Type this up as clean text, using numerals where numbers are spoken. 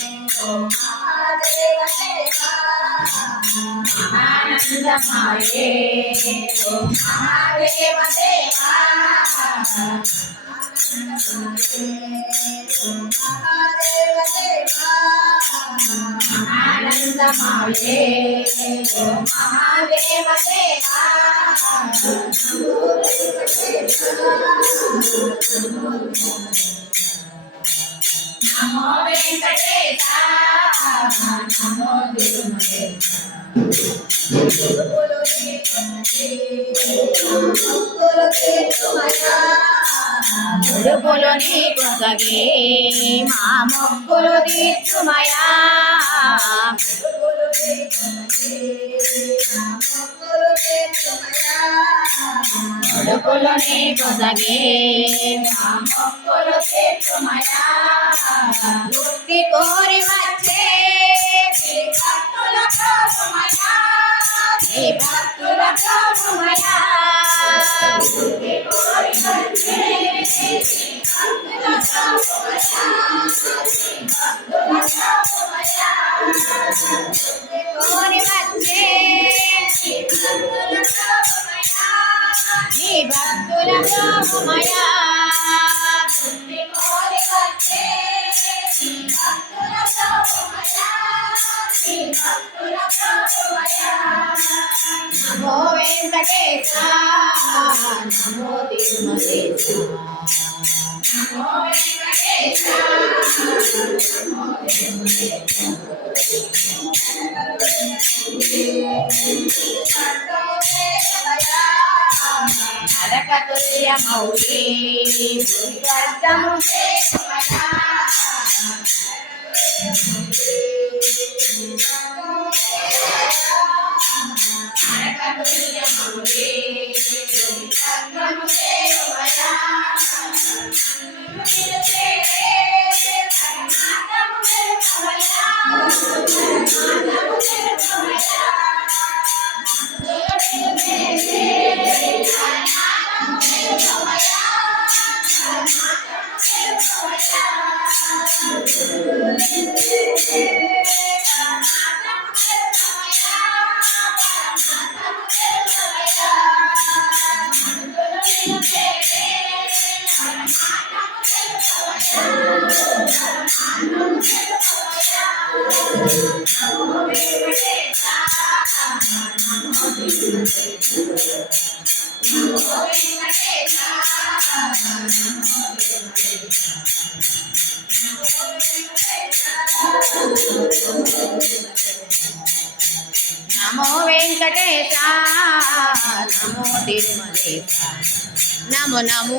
महादेव देवा आनंदमये महादेव देवा महादेव देवा आनंदमये महादेव देवा नमो वेंकटेश नमो तिरुमलेश ముడుపులు నీకు సగే మా మొక్కులు తీర్చుమయా ముడుపులు నీకు సగే మా మొక్కులు తీర్చుమయా ముక్తి కోరి వచ్చే భక్తుల కోసమయా భక్తుల కోసమయా ముక్తి కోరి వచ్చే భక్తుల కోసమయా భక్తుల కోసమయా ముక్తి కోరి వచ్చే భక్తుల కోసమయా భక్తుల కోసమయా ముక్తి కోరి వచ్చే భక్తుల కోసమయా భక్తుల కోసమయా నమో వెంకటేశ నమో తిరుమలేశ నమో వెంకటేశ నమో తిరుమలేశ నరకతుల్య మౌళి స్వర్గము చేయుమయా నరకతుల్య మౌళి స్వర్గము చేయుమయా నమో వెంకటేశ నమో తిరుమలేశ నమో నమో